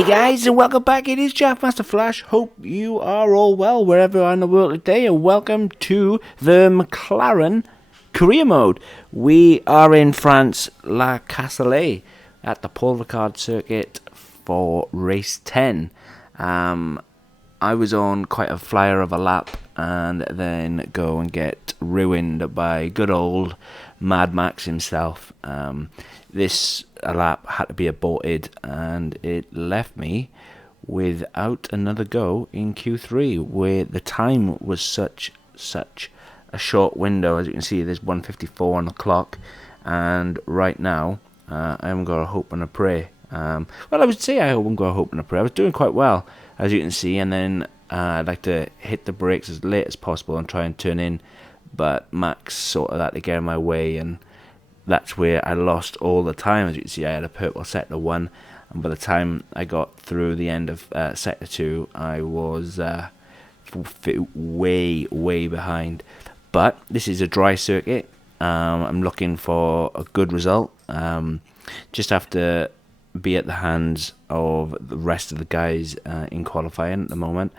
Hey guys, and welcome back. It is Master Flash. Hope you are all well wherever you are in the world today, and welcome to the McLaren career mode. We are in France, La Casstellet, at the Paul Ricard circuit for race 10. I was on quite a flyer of a lap and then go and get ruined by good old Mad Max himself. This lap had to be aborted and it left me without another go in Q3, where the time was such a short window. As you can see, there's 1:54 on the clock, and right now I haven't got a hope and a pray. Well, I would say I haven't got a hope and a pray. I was doing quite well, as you can see, and then I'd like to hit the brakes as late as possible and try and turn in, but Max sort of had to get in my way, and that's where I lost all the time. As you can see, I had a purple sector 1, and by the time I got through the end of sector 2, I was way behind. But this is a dry circuit. I'm looking for a good result. Just have to be at the hands of the rest of the guys in qualifying at the moment.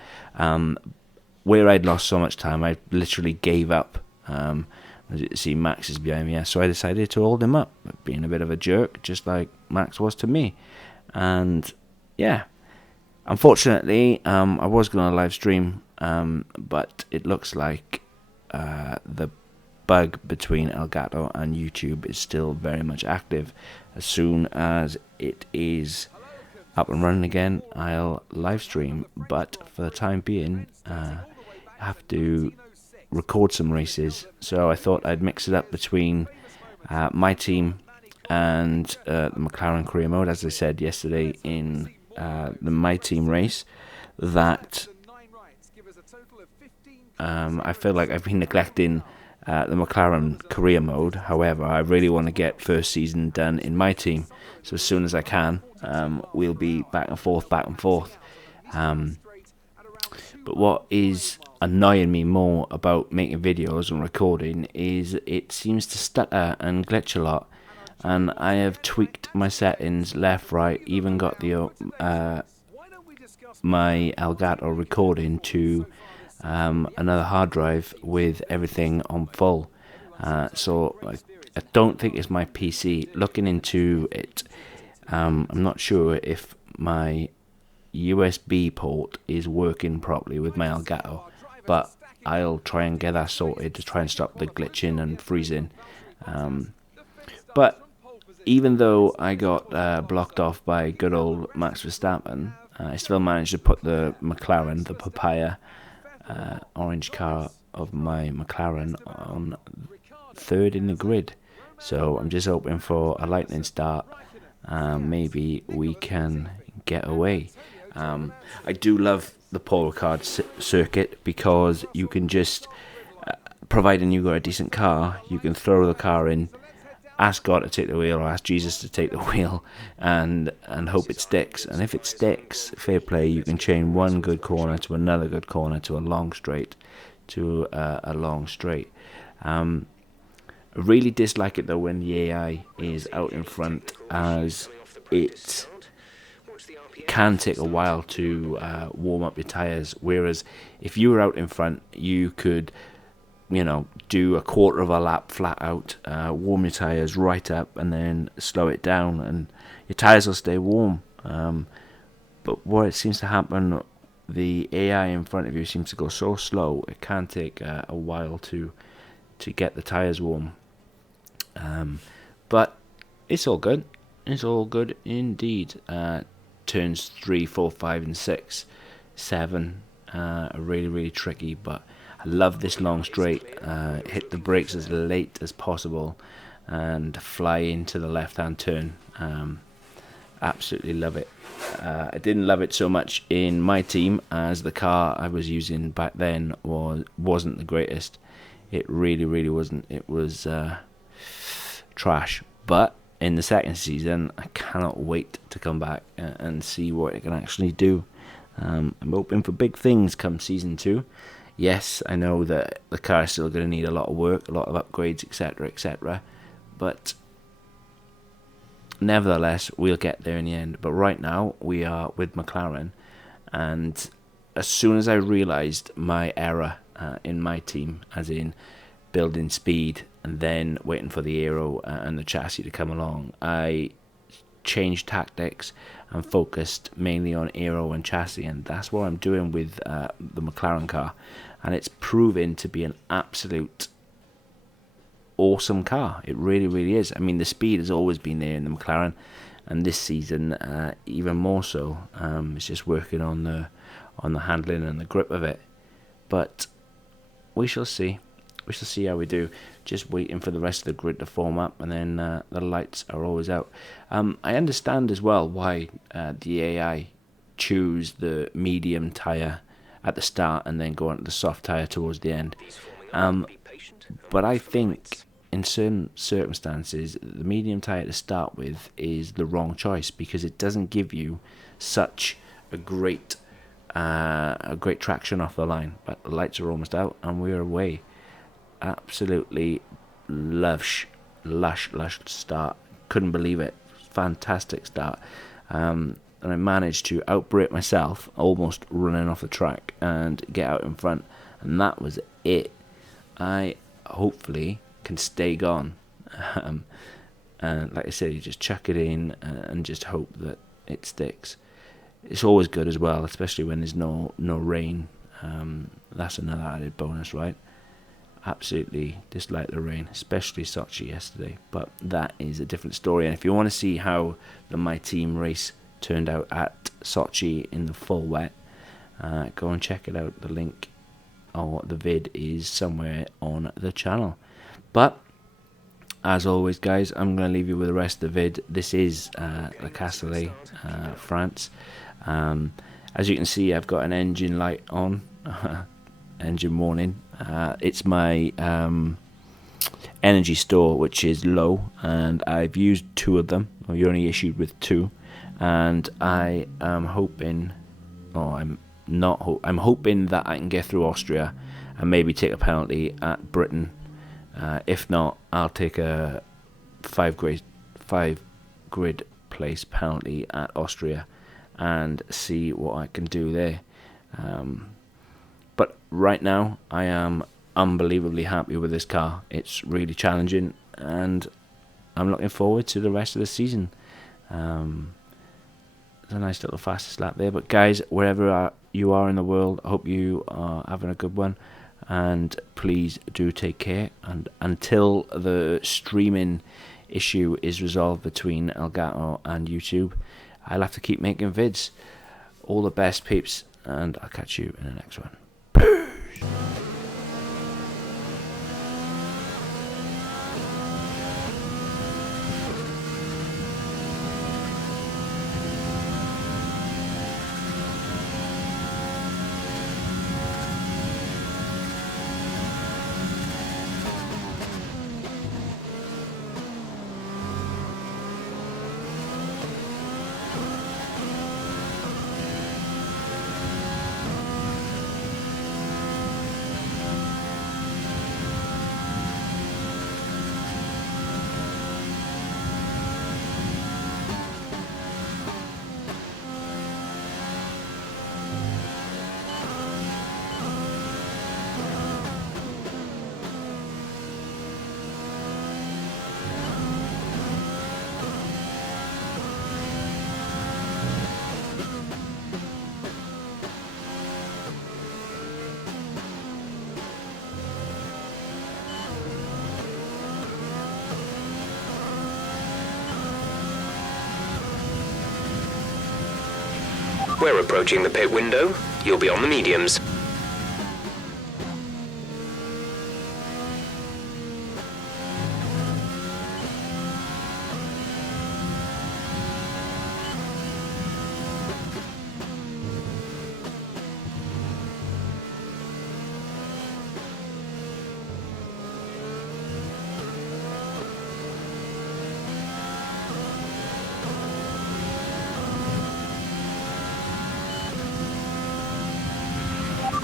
Where I'd lost so much time, I literally gave up. As you can see, Max is behind me, so I decided to hold him up, being a bit of a jerk, just like Max was to me. And yeah, unfortunately, I was going to live stream, but it looks like the bug between Elgato and YouTube is still very much active. As soon as it is up and running again, I'll live stream, but for the time being, I have to record some races, so I thought I'd mix it up between my team and the McLaren career mode. As I said yesterday in the my team race, that I feel like I've been neglecting the McLaren career mode. However, I really want to get first season done in my team, so as soon as I can, we'll be back and forth. But what is annoying me more about making videos and recording is it seems to stutter and glitch a lot, and I have tweaked my settings left, right, even got the my Elgato recording to another hard drive with everything on full. So I don't think it's my PC. Looking into it, I'm not sure if my USB port is working properly with my Elgato, but I'll try and get that sorted to try and stop the glitching and freezing. But even though I got blocked off by good old Max Verstappen, I still managed to put the McLaren, the papaya orange car of my McLaren, on third in the grid. So I'm just hoping for a lightning start. Maybe we can get away. I do love the Paul Ricard circuit because you can just, providing you got a decent car, you can throw the car in, ask God to take the wheel or ask Jesus to take the wheel, and hope it sticks. And if it sticks, fair play, you can chain one good corner to another good corner to a long straight, I really dislike it though when the AI is out in front, as it can take a while to warm up your tyres, whereas if you were out in front, you could, do a quarter of a lap flat out, warm your tyres right up, and then slow it down, and your tyres will stay warm. But what it seems to happen, the AI in front of you seems to go so slow, it can take a while to get the tyres warm. But it's all good. It's all good indeed. Turns 3, 4, 5, and 6, 7 are really tricky, but I love this long straight. Hit the brakes as late as possible and fly into the left-hand turn. Absolutely love it. I didn't love it so much in my team, as the car I was using back then wasn't the greatest. It really wasn't. It was trash. But in the second season, I cannot wait to come back and see what it can actually do. I'm hoping for big things come season 2. Yes, I know that the car is still going to need a lot of work, a lot of upgrades, etc., but nevertheless, we'll get there in the end. But right now, we are with McLaren, and as soon as I realised my error in my team, as in building speed and then waiting for the aero and the chassis to come along, I changed tactics and focused mainly on aero and chassis, and that's what I'm doing with the McLaren car, and it's proven to be an absolute awesome car. It really, really is. I mean, the speed has always been there in the McLaren, and this season even more so. It's just working on the handling and the grip of it, but we shall see. We shall see how we do. Just waiting for the rest of the grid to form up, and then the lights are always out. I understand as well why the AI choose the medium tyre at the start and then go on to the soft tyre towards the end. But I think in certain circumstances, the medium tyre to start with is the wrong choice, because it doesn't give you such a great traction off the line. But the lights are almost out, and we're away. Absolutely lush start. Couldn't believe it. Fantastic start. And I managed to outbrake myself, almost running off the track, and get out in front. And that was it. I hopefully can stay gone. And like I said, you just chuck it in and just hope that it sticks. It's always good as well, especially when there's no rain. That's another added bonus, right? Absolutely dislike the rain, especially Sochi yesterday, but that is a different story. And if you want to see how my team race turned out at Sochi in the full wet, go and check it out. The link or the vid is somewhere on the channel. But as always, guys, I'm going to leave you with the rest of the vid. This is the Casstellet, France. As you can see, I've got an engine light on, engine warning. It's my energy store, which is low, and I've used 2 of them. Well, you're only issued with 2, and I am hoping, I'm hoping that I can get through Austria and maybe take a penalty at Britain. If not, I'll take a 5 grid place penalty at Austria and see what I can do there. But right now, I am unbelievably happy with this car. It's really challenging, and I'm looking forward to the rest of the season. It's a nice little fastest lap there. But guys, wherever you are in the world, I hope you are having a good one. And please do take care. And until the streaming issue is resolved between Elgato and YouTube, I'll have to keep making vids. All the best, peeps, and I'll catch you in the next one. We're approaching the pit window. You'll be on the mediums.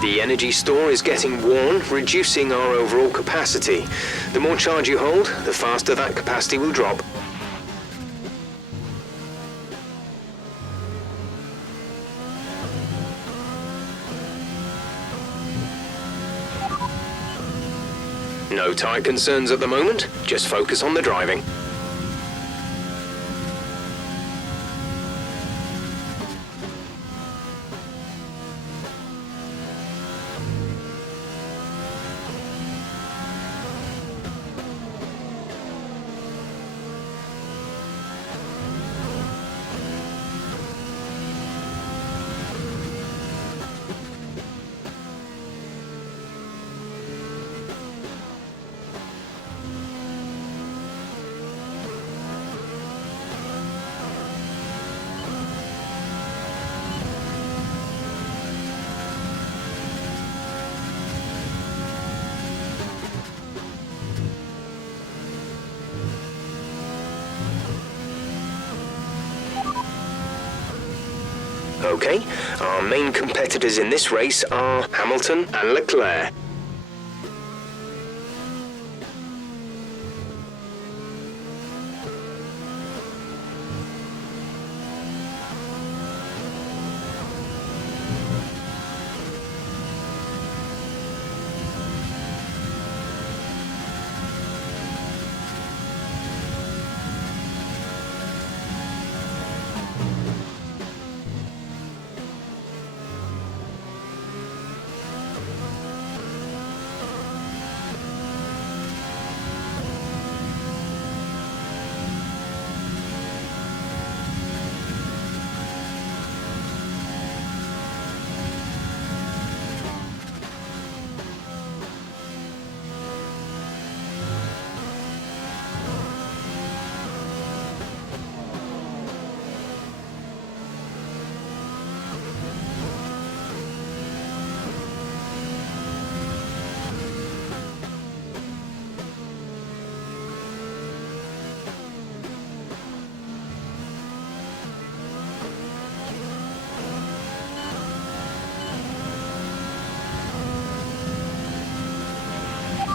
The energy store is getting worn, reducing our overall capacity. The more charge you hold, the faster that capacity will drop. No tyre concerns at the moment, just focus on the driving. Okay, our main competitors in this race are Hamilton and Leclerc.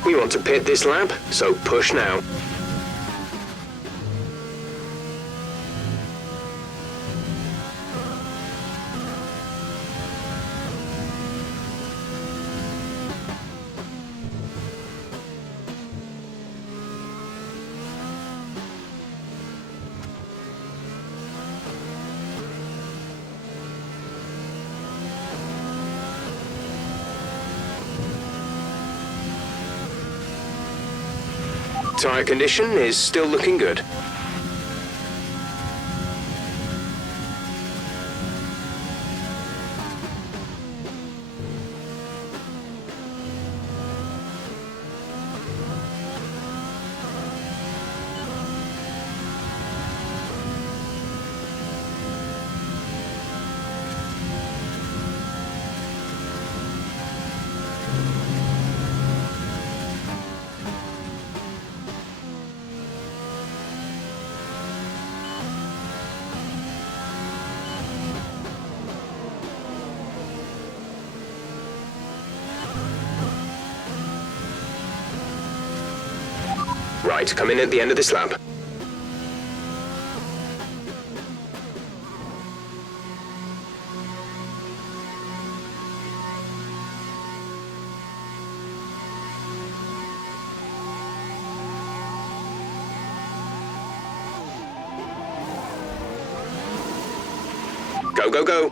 We want to pit this lap, so push now. Tyre condition is still looking good. Right, come in at the end of this lap. Go, go, go.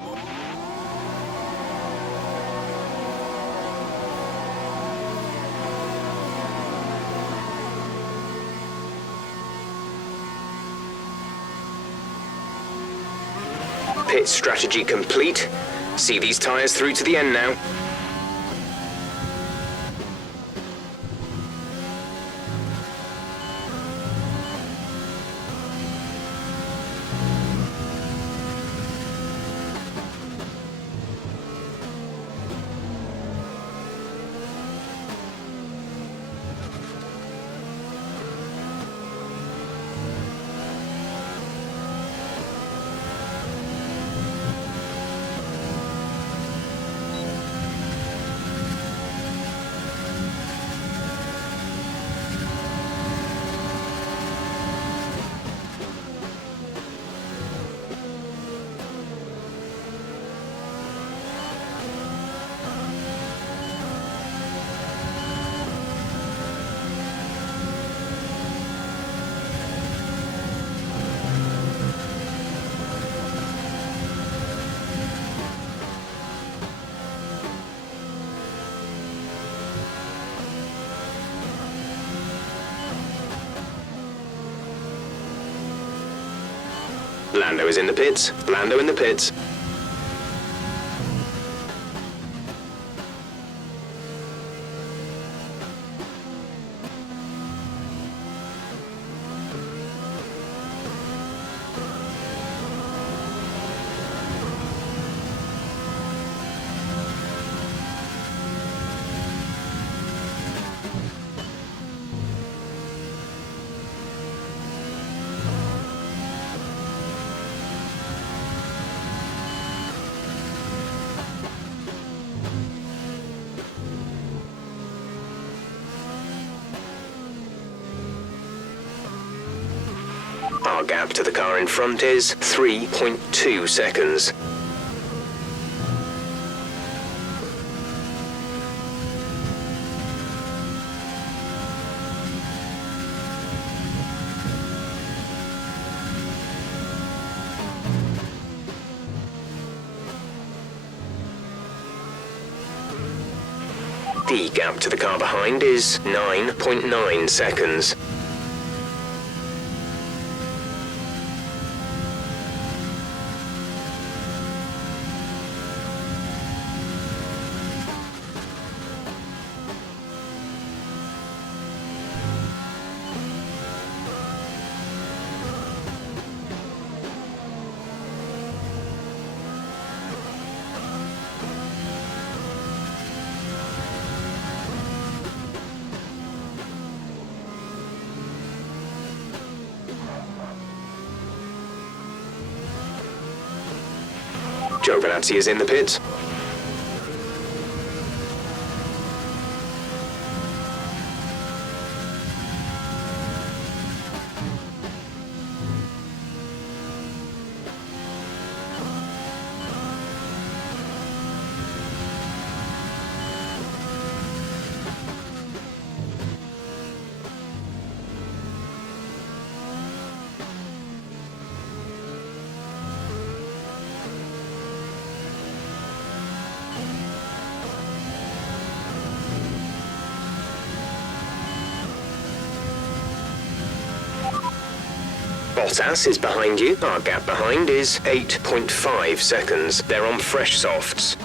Pit strategy complete. See these tyres through to the end now. Lando is in the pits. Lando in the pits. Our gap to the car in front is 3.2 seconds. The gap to the car behind is 9.9 seconds. Giovinazzi is in the pits. Bottas is behind you. Our gap behind is 8.5 seconds. They're on fresh softs.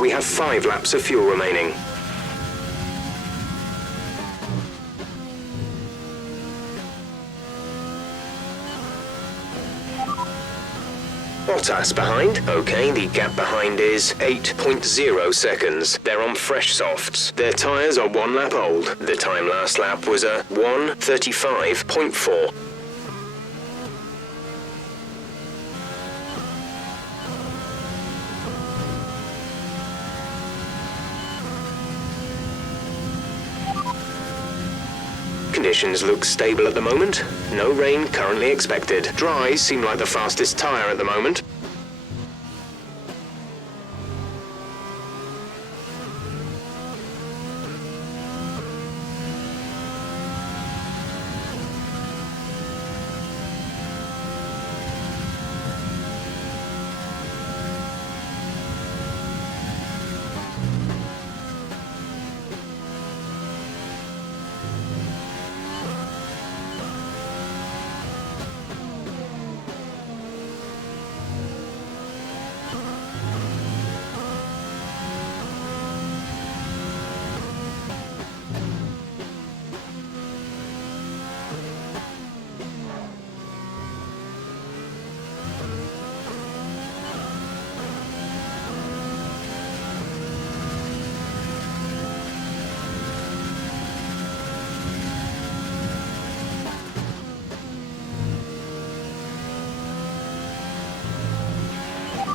We have 5 laps of fuel remaining. Bottas behind. Okay, the gap behind is 8.0 seconds. They're on fresh softs. Their tyres are 1 lap old. The time last lap was a 1:35.4. Conditions look stable at the moment. No rain currently expected. Dries seem like the fastest tyre at the moment.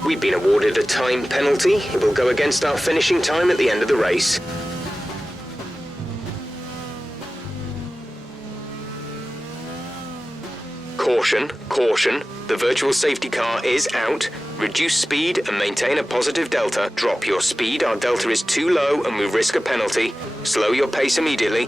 We've been awarded a time penalty. It will go against our finishing time at the end of the race. Caution, caution. The virtual safety car is out. Reduce speed and maintain a positive delta. Drop your speed, our delta is too low and we risk a penalty. Slow your pace immediately.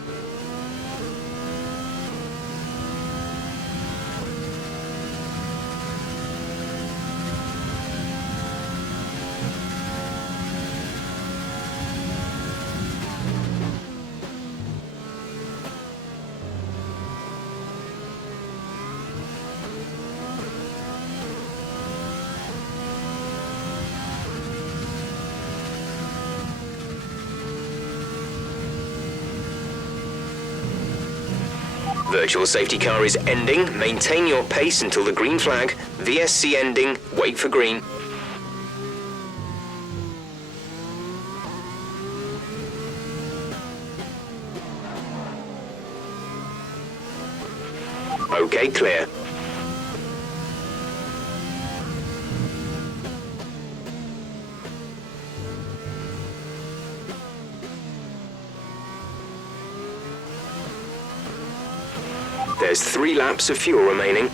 Virtual safety car is ending. Maintain your pace until the green flag. VSC ending. Wait for green. Okay, clear. There's 3 laps of fuel remaining.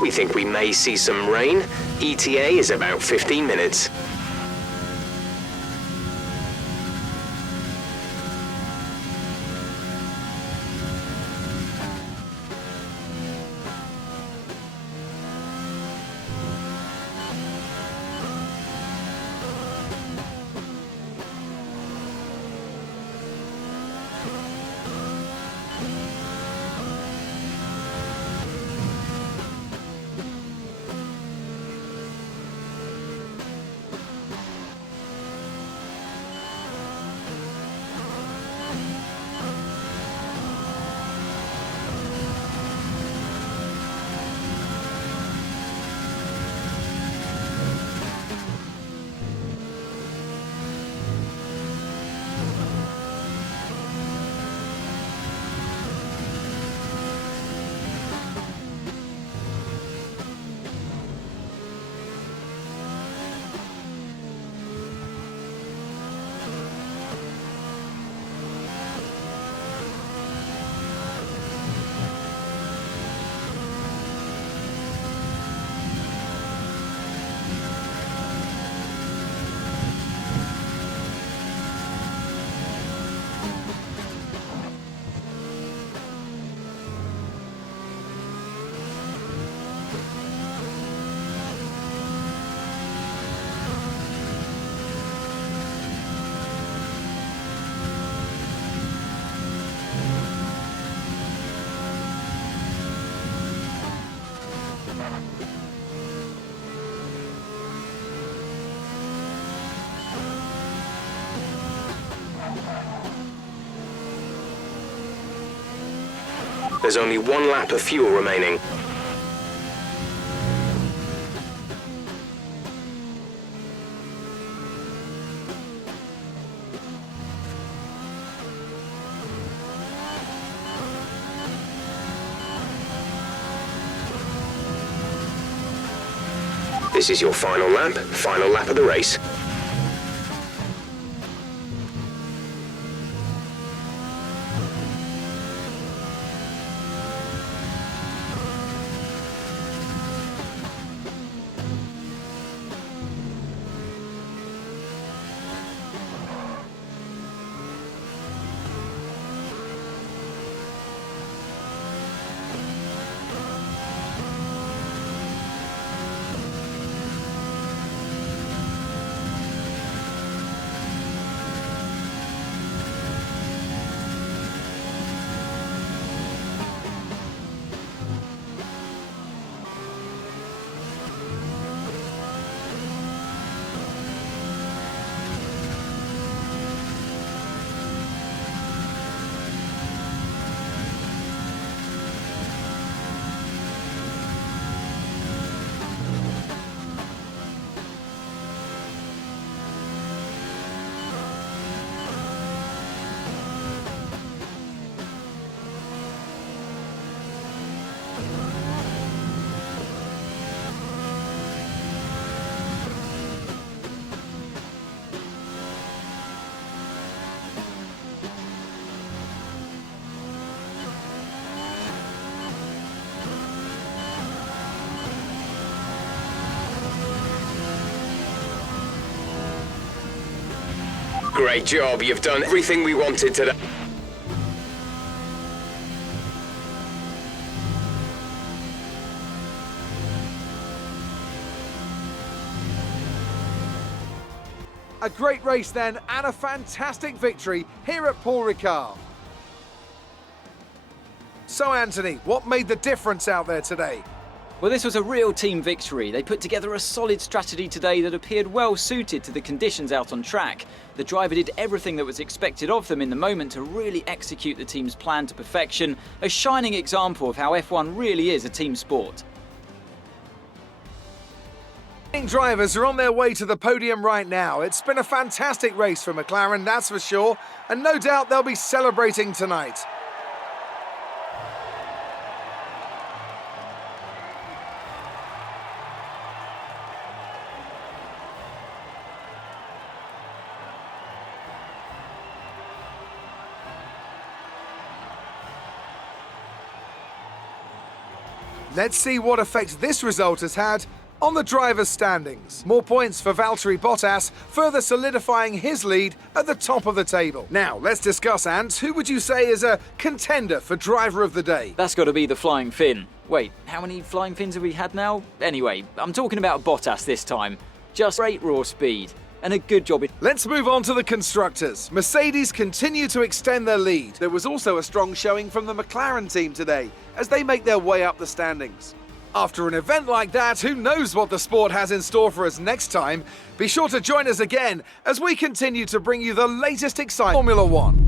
We think we may see some rain. ETA is about 15 minutes. There's only 1 lap of fuel remaining. This is your final lap of the race. Great job, you've done everything we wanted today. A great race then, and a fantastic victory here at Paul Ricard. So Anthony, what made the difference out there today? Well, this was a real team victory. They put together a solid strategy today that appeared well suited to the conditions out on track. The driver did everything that was expected of them in the moment to really execute the team's plan to perfection, a shining example of how F1 really is a team sport. Drivers are on their way to the podium right now. It's been a fantastic race for McLaren, that's for sure, and no doubt they'll be celebrating tonight. Let's see what effect this result has had on the drivers' standings. More points for Valtteri Bottas, further solidifying his lead at the top of the table. Now, let's discuss, Ant. Who would you say is a contender for driver of the day? That's got to be the Flying Finn. Wait, how many Flying Fins have we had now? Anyway, I'm talking about Bottas this time. Just great raw speed and a good job. Let's move on to the constructors. Mercedes continue to extend their lead. There was also a strong showing from the McLaren team today as they make their way up the standings. After an event like that, who knows what the sport has in store for us next time? Be sure to join us again as we continue to bring you the latest exciting Formula One.